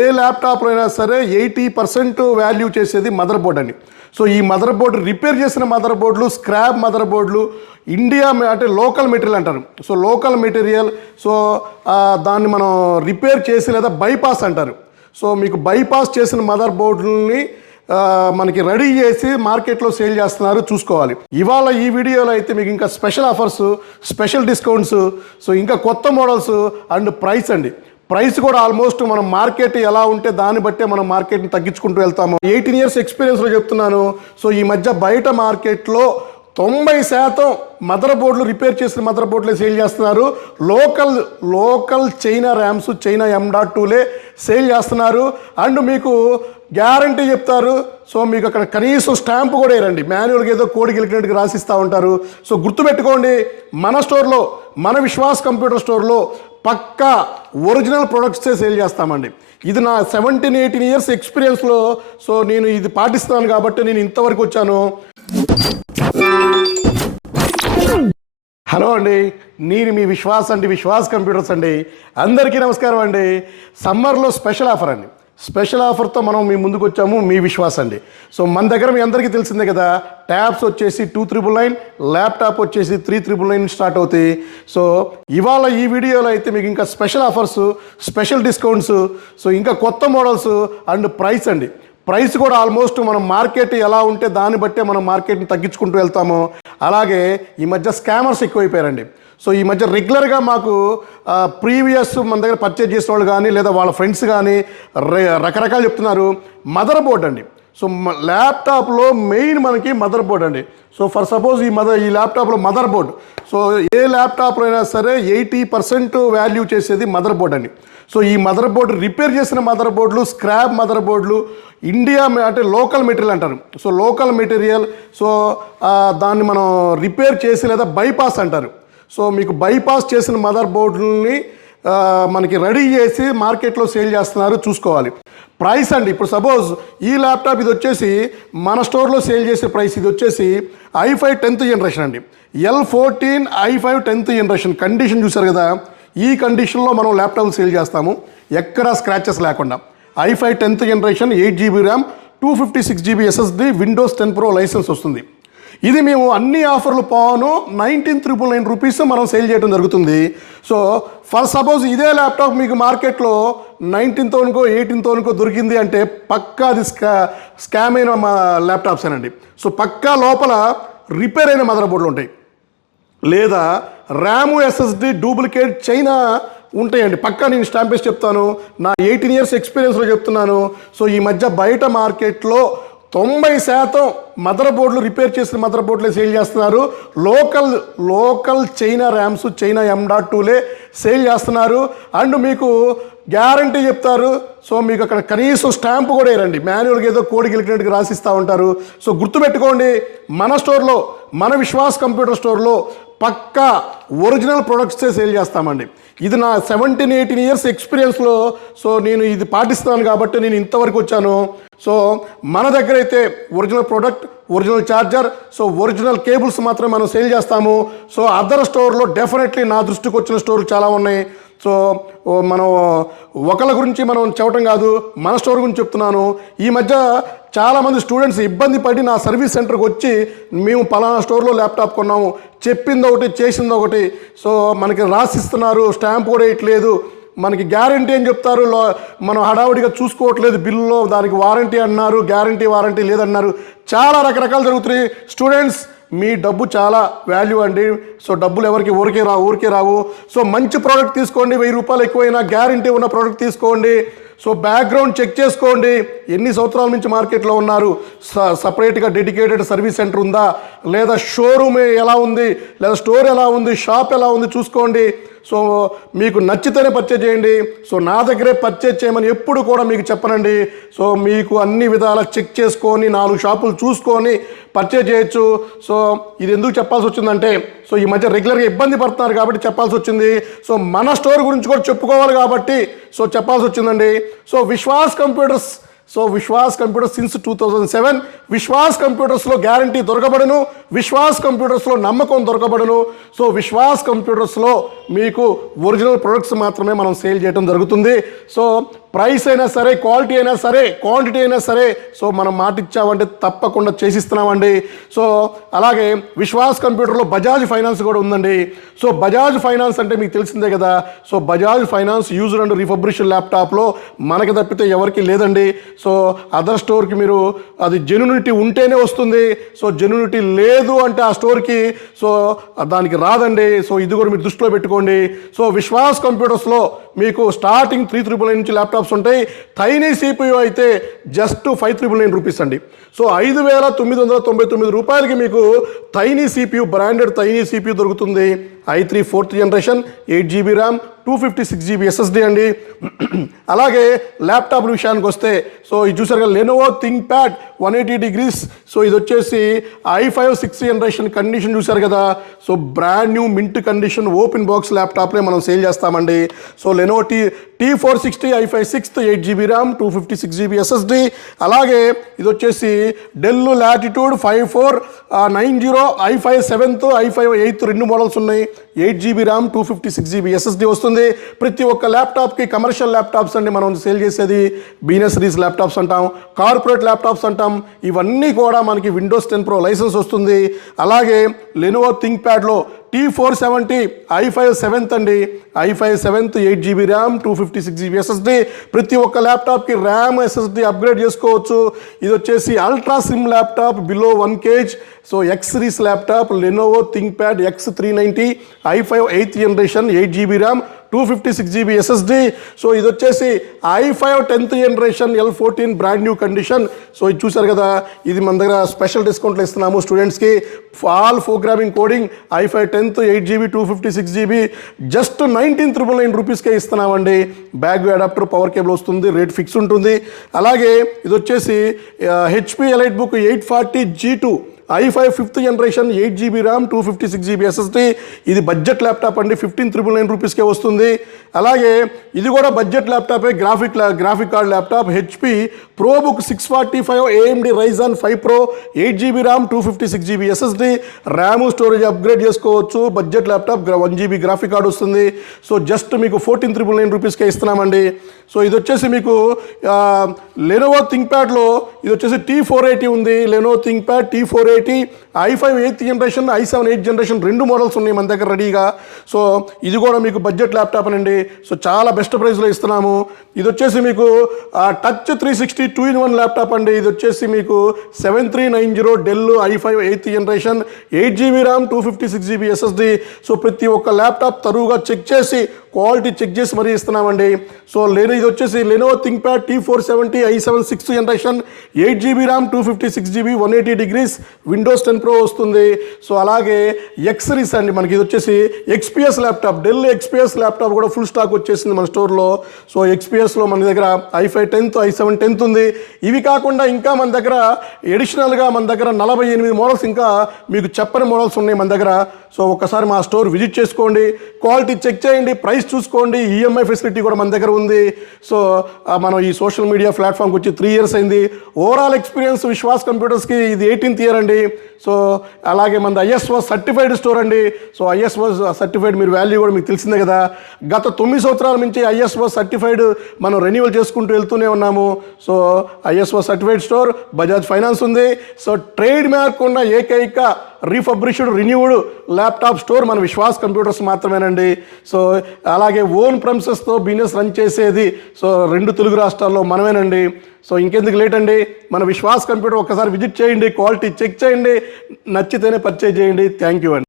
ఏ ల్యాప్టాప్లో అయినా సరే 80% వాల్యూ చేసేది మదర్ బోర్డ్ అండి. సో ఈ మదర్ బోర్డు రిపేర్ చేసిన మదర్ బోర్డులు, స్క్రాప్ మదర్ బోర్డులు, ఇండియా అంటే లోకల్ మెటీరియల్ అంటారు. సో లోకల్ మెటీరియల్, సో దాన్ని మనం రిపేర్ చేసి లేదా బైపాస్ అంటారు. సో మీకు బైపాస్ చేసిన మదర్ బోర్డులని మనకి రెడీ చేసి మార్కెట్లో సేల్ చేస్తున్నారు, చూసుకోవాలి. ఇవాళ ఈ వీడియోలో అయితే మీకు ఇంకా special offers, special discounts, so ఇంకా కొత్త మోడల్స్ అండ్ ప్రైస్ అండి. ప్రైస్ కూడా ఆల్మోస్ట్ మనం మార్కెట్ ఎలా ఉంటే దాన్ని బట్టే మనం మార్కెట్ని తగ్గించుకుంటూ వెళ్తాము. 18 years ఎక్స్పీరియన్స్లో చెప్తున్నాను. సో ఈ మధ్య బయట మార్కెట్లో 90% మదర్ బోర్డులు రిపేర్ చేసిన మదర్ బోర్డులే సేల్ చేస్తున్నారు. లోకల్ చైనా ర్యామ్స్, చైనా M.2లే సేల్ చేస్తున్నారు. అండ్ మీకు గ్యారంటీ చెప్తారు. సో మీకు అక్కడ కనీసం స్టాంప్ కూడా వేయరండి, మాన్యువల్గా ఏదో కోడి గెలికినట్టుగా రాసిస్తూ ఉంటారు. సో గుర్తుపెట్టుకోండి, మన స్టోర్లో, మన విశ్వాస్ కంప్యూటర్ స్టోర్లో పక్కా ఒరిజినల్ ప్రొడక్ట్సే సేల్ చేస్తామండి. ఇది నా 17-18 years ఎక్స్పీరియన్స్లో సో నేను ఇది పాటిస్తున్నాను కాబట్టి నేను ఇంతవరకు వచ్చాను. హలో అండి, నేను మీ విశ్వాస్ కంప్యూటర్స్ అండి. అందరికీ నమస్కారం అండి. సమ్మర్లో స్పెషల్ ఆఫర్ అండి. స్పెషల్ ఆఫర్తో మనం మీ ముందుకు వచ్చాము, మీ విశ్వాస్ అండి. సో మన దగ్గర మీ అందరికీ తెలిసిందే కదా, ట్యాబ్స్ వచ్చేసి 2,999, ల్యాప్టాప్ వచ్చేసి 3,999 స్టార్ట్ అవుతాయి. సో ఇవాళ ఈ వీడియోలో అయితే మీకు ఇంకా special offers, special discounts, so ఇంకా కొత్త మోడల్స్ అండ్ ప్రైస్ అండి. ప్రైస్ కూడా ఆల్మోస్ట్ మనం మార్కెట్ ఎలా ఉంటే దాన్ని బట్టే మనం మార్కెట్ని తగ్గించుకుంటూ వెళ్తాము. అలాగే ఈ మధ్య స్కామర్స్ ఎక్కువైపోయారండి. సో ఈ మధ్య రెగ్యులర్గా మాకు ప్రీవియస్ మన దగ్గర పర్చేజ్ చేసిన వాళ్ళు కానీ లేదా వాళ్ళ ఫ్రెండ్స్ కానీ రకరకాలు చెప్తున్నారు. మదర్ బోర్డ్ అండి. సో ల్యాప్టాప్లో మెయిన్ మనకి మదర్ బోర్డ్ అండి. సో ఫర్ సపోజ్ ఈ ల్యాప్టాప్లో మదర్ బోర్డ్, సో ఏ ల్యాప్టాప్లో అయినా సరే 80% వాల్యూ చేసేది మదర్ బోర్డ్ అండి. సో ఈ మదర్ బోర్డు రిపేర్ చేసిన మదర్ బోర్డులు, స్క్రాప్ మదర్ బోర్డులు, ఇండియా అంటే లోకల్ మెటీరియల్ అంటారు. సో లోకల్ మెటీరియల్, సో దాన్ని మనం రిపేర్ చేసి లేదా బైపాస్ అంటారు. సో మీకు బైపాస్ చేసిన మదర్ బోర్డులని మనకి రెడీ చేసి మార్కెట్లో సేల్ చేస్తున్నారు, చూసుకోవాలి. ప్రైస్ అండి, ఇప్పుడు సపోజ్ ఈ ల్యాప్టాప్ ఇది వచ్చేసి మన స్టోర్లో సేల్ చేసే ప్రైస్ ఇది వచ్చేసి i5 10th జనరేషన్ అండి. L14 i5 10th generation condition చూసారు కదా, ఈ కండిషన్లో మనం ల్యాప్టాప్ సేల్ చేస్తాము, ఎక్కడా స్క్రాచెస్ లేకుండా. i5 10th generation, 8GB RAM, 256GB SSD, Windows 10 Pro licence వస్తుంది. ఇది మేము అన్ని ఆఫర్లు పోను 19,999 రూపీస్ మనం సేల్ చేయడం జరుగుతుంది. సో ఫర్ సపోజ్ ఇదే ల్యాప్టాప్ మీకు మార్కెట్లో 19,000కో 18,000కో దొరికింది అంటే పక్కా అది స్కామ్ అయిన మా ల్యాప్టాప్స్ ఏనండి. సో పక్కా లోపల రిపేర్ అయిన మదర్ బోర్డులు ఉంటాయి, లేదా ర్యామ్ SSD డూప్లికేట్ చైనా ఉంటాయండి. పక్కా నేను స్టాంప్ వేసి చెప్తాను, నా 18 years ఎక్స్పీరియన్స్లో చెప్తున్నాను. సో ఈ మధ్య బయట మార్కెట్లో 90% మదర్ బోర్డులు రిపేర్ చేసిన మదర్ బోర్డులే సేల్ చేస్తున్నారు. లోకల్ చైనా ర్యామ్స్, చైనా M.2లే సేల్ చేస్తున్నారు. అండ్ మీకు గ్యారంటీ చెప్తారు. సో మీకు అక్కడ కనీసం స్టాంప్ కూడా వేయరండి, మాన్యువల్గా ఏదో కోడి గెలికినట్టుగా రాసిస్తూ ఉంటారు. సో గుర్తుపెట్టుకోండి, మన స్టోర్లో, మన విశ్వాస్ కంప్యూటర్ స్టోర్లో పక్కా ఒరిజినల్ ప్రొడక్ట్సే సేల్ చేస్తామండి. ఇది నా 17-18 years ఎక్స్పీరియన్స్లో సో నేను ఇది పాటిస్తున్నాను కాబట్టి నేను ఇంతవరకు వచ్చాను. సో మన దగ్గర అయితే original product, original charger, so original cables మాత్రమే మనం సేల్ చేస్తాము. సో అదర్ స్టోర్లో డెఫినెట్లీ నా దృష్టికి వచ్చిన స్టోర్లు చాలా ఉన్నాయి. సో మనం ఒకళ్ళ గురించి మనం చెప్పడం కాదు, మన స్టోర్ గురించి చెప్తున్నాను. ఈ మధ్య చాలామంది స్టూడెంట్స్ ఇబ్బంది పడి నా సర్వీస్ సెంటర్కి వచ్చి మేము పలానా స్టోర్లో ల్యాప్టాప్ కొన్నాము, చెప్పింది ఒకటి చేసింది ఒకటి, సో మనకి రాసిస్తున్నారు, స్టాంప్ కూడా వేయట్లేదు, మనకి గ్యారంటీ అని చెప్తారు, మనం హడావుడిగా చూసుకోవట్లేదు, బిల్లులో దానికి వారంటీ అన్నారు, వారంటీ లేదన్నారు. చాలా రకరకాలు జరుగుతున్నాయి. స్టూడెంట్స్, మీ డబ్బు చాలా వాల్యూ అండి. సో డబ్బులు ఎవరికి ఊరికే రావు. సో మంచి ప్రోడక్ట్ తీసుకోండి, 1000 రూపాయలు ఎక్కువైనా గ్యారంటీ ఉన్న ప్రోడక్ట్ తీసుకోండి. సో బ్యాక్గ్రౌండ్ చెక్ చేసుకోండి, ఎన్ని సంవత్సరాల నుంచి మార్కెట్లో ఉన్నారు, సపరేట్గా డెడికేటెడ్ సర్వీస్ సెంటర్ ఉందా, లేదా షోరూమ్ ఎలా ఉంది, లేదా స్టోర్ ఎలా ఉంది, షాప్ ఎలా ఉంది చూసుకోండి. సో మీకు నచ్చితేనే పర్చేజ్ చేయండి. సో నా దగ్గరే పర్చేజ్ చేయమని ఎప్పుడు కూడా మీకు చెప్పనండి. సో మీకు అన్ని విధాలా చెక్ చేసుకొని 4 షాపులు చూసుకొని పర్చేజ్ చేయొచ్చు. సో ఇది ఎందుకు చెప్పాల్సి వచ్చిందంటే, సో ఈ మధ్య రెగ్యులర్గా ఇబ్బంది పడుతున్నారు కాబట్టి చెప్పాల్సి వచ్చింది. సో మన స్టోర్ గురించి కూడా చెప్పుకోవాలి కాబట్టి సో చెప్పాల్సి వచ్చిందండి. So Vishwas computers since 2007 Vishwas కంప్యూటర్స్లో గ్యారంటీ దొరకబడును, విశ్వాస్ కంప్యూటర్స్లో నమ్మకం దొరకబడును. సో విశ్వాస్ కంప్యూటర్స్లో మీకు ఒరిజినల్ ప్రొడక్ట్స్ మాత్రమే మనం సేల్ చేయడం జరుగుతుంది. సో ప్రైస్ అయినా సరే, క్వాలిటీ అయినా సరే, క్వాంటిటీ అయినా సరే, సో మనం మాట ఇచ్చామంటే తప్పకుండా చేసిస్తున్నామండి. సో అలాగే విశ్వాస్ కంప్యూటర్లో బజాజ్ ఫైనాన్స్ కూడా ఉందండి. సో బజాజ్ ఫైనాన్స్ అంటే మీకు తెలిసిందే కదా. So Bajaj finance used and refurbished ల్యాప్టాప్లో మనకి తప్పితే ఎవరికి లేదండి. సో అదర్ స్టోర్కి మీరు అది జెన్యూనిటీ ఉంటేనే వస్తుంది. సో జెన్యూనిటీ లేదు అంటే ఆ స్టోర్కి సో దానికి రాదండి. సో ఇది కూడా మీరు దృష్టిలో పెట్టుకోండి. సో విశ్వాస్ కంప్యూటర్స్లో మీకు స్టార్టింగ్ 3,999 నుంచి ల్యాప్టాప్స్ ఉంటాయి. టైనీ CPU అయితే జస్ట్ 5,999 రూపీస్ అండి. సో 5,999 రూపాయలకి మీకు tiny CPU, branded tiny CPU దొరుకుతుంది. i3 4th generation, 8GB RAM, 256GB SSD అండి. అలాగే ల్యాప్టాప్ విషయానికి వస్తే సో ఇది చూసారు కదా, Lenovo ThinkPad 180 degrees. So ఇది వచ్చేసి i5 6th జనరేషన్ కండిషన్ చూసారు కదా. So brand new mint condition open box ల్యాప్టాప్లే మనం సేల్ చేస్తామండి. So Lenovo T460 i5 6th 8GB RAM, 256GB SSD. అలాగే ఇది వచ్చేసి del latitude 5490 i5 7th i5 8th రెండు మోడల్స్ ఉన్నాయి. 8GB ర్యామ్, 256GB SSD వస్తుంది. ప్రతి ఒక్క ల్యాప్టాప్కి కమర్షియల్ ల్యాప్టాప్స్ అండి మనం సేల్ చేసేది. బిజినెస్ సిరీస్ ల్యాప్టాప్స్ అంటాం, కార్పొరేట్ ల్యాప్టాప్స్ అంటాం. ఇవన్నీ కూడా మనకి విండోస్ 10 Pro లైసెన్స్ వస్తుంది. అలాగే Lenovo think ప్యాడ్లో T470 i5 7th అండి, i5 7th 8GB RAM, 256GB SSD. ప్రతి ఒక్క ల్యాప్టాప్కి ర్యామ్ SSD అప్గ్రేడ్ చేసుకోవచ్చు. ఇది వచ్చేసి ultra SIM laptop below 1 kg. So X series laptop Lenovo think pad X390 i5 8th generation, 8GB RAM, 256GB SSD. So ఇది వచ్చేసి i5 10th generation L14 brand new condition. So ఇది చూసారు కదా, ఇది మన దగ్గర స్పెషల్ డిస్కౌంట్లు ఇస్తున్నాము స్టూడెంట్స్కి. All programming coding i5 10th 8GB 256GB just 19,999 రూపీస్కే ఇస్తున్నామండి. బ్యాగ్ అడాప్టర్, పవర్ కేబుల్ వస్తుంది, రేట్ ఫిక్స్ ఉంటుంది. అలాగే ఇది వచ్చేసి HP EliteBook 840 G2 i5 5th generation, 8GB RAM, 256GB SSD. ఇది బడ్జెట్ ల్యాప్టాప్ అండి, 15,999 రూపీస్కే వస్తుంది. అలాగే ఇది కూడా బడ్జెట్ ల్యాప్టాపే, graphic card laptop HP ProBook 645 AMD Ryzen 5 Pro, 8GB RAM, 256GB SSD. RAM storage upgrade చేసుకోవచ్చు. Budget laptop, 1GB graphic card వస్తుంది. సో జస్ట్ మీకు 14,999 రూపీస్కే ఇస్తున్నామండి. సో ఇది వచ్చేసి మీకు లెనోవో థింక్ ప్యాడ్లో ఇది వచ్చేసి T480 ఉంది. Lenovo think pad T480 i5 8th generation, i7 8th generation రెండు మోడల్స్ ఉన్నాయి మన దగ్గర రెడీగా. సో ఇది కూడా మీకు బడ్జెట్ ల్యాప్టాప్ అండి. సో చాలా బెస్ట్ ప్రైస్లో ఇస్తున్నాము. ఇది వచ్చేసి మీకు టచ్ 360 2-in-1 ల్యాప్టాప్ అండి. ఇది వచ్చేసి మీకు 7390 Dell i5 8th generation, 8GB RAM, 256GB SSD. So ప్రతి ఒక్క ల్యాప్టాప్ తరువుగా చెక్ చేసి క్వాలిటీ చెక్ చేసి మరీ ఇస్తున్నామండి. సో ఇది వచ్చేసి Lenovo ThinkPad T470 i7 6th జనరేషన్, 8GB RAM, 256GB 180 degrees Windows 10 Pro వస్తుంది. సో అలాగే ఎక్స్ సిరీస్ అండి, మనకి ఇది వచ్చేసి XPS laptop, Dell XPS laptop కూడా ఫుల్ స్టాక్ వచ్చేసింది మన స్టోర్లో. సో XPSలో మన దగ్గర i5 10th i7 10th ఉంది. ఇవి కాకుండా ఇంకా మన దగ్గర ఎడిషనల్గా మన దగ్గర 48 మోడల్స్ ఇంకా మీకు చెప్పని మోడల్స్ ఉన్నాయి మన దగ్గర. సో ఒక్కసారి మా స్టోర్ విజిట్ చేసుకోండి, క్వాలిటీ చెక్ చేయండి, ప్రైస్ చూసుకోండి. EMI ఫెసిలిటీ కూడా మన దగ్గర ఉంది. సో మనం ఈ సోషల్ మీడియా ప్లాట్ఫామ్కి వచ్చి 3 years అయింది. ఓవరాల్ ఎక్స్పీరియన్స్ విశ్వాస్ కంప్యూటర్స్కి ఇది 18th year అండి. సో అలాగే మన ISO సర్టిఫైడ్ స్టోర్ అండి. సో ISO సర్టిఫైడ్ మీరు వాల్యూ కూడా మీకు తెలిసిందే కదా. గత 9 సంవత్సరాల నుంచి ISO సర్టిఫైడ్ మనం రెన్యువల్ చేసుకుంటూ వెళ్తూనే ఉన్నాము. So ISO certified store, Bajaj finance ఉంది. సో ట్రేడ్ మార్క్ ఉన్న ఏకైక రీఫర్బిష్డ్ రిన్యూడ్ ల్యాప్టాప్ స్టోర్ మన విశ్వాస్ కంప్యూటర్స్ మాత్రమేనండి. సో అలాగే ఓన్ ప్రెమిసెస్తో బిజినెస్ రన్ చేసేది సో 2 తెలుగు రాష్ట్రాల్లో మనమేనండి. సో ఇంకెందుకు లేట్ అండి, మన విశ్వాస్ కంప్యూటర్ ఒక్కసారి విజిట్ చేయండి, క్వాలిటీ చెక్ చేయండి, నచ్చితేనే పర్చేజ్ చేయండి. థ్యాంక్ యూ అండి.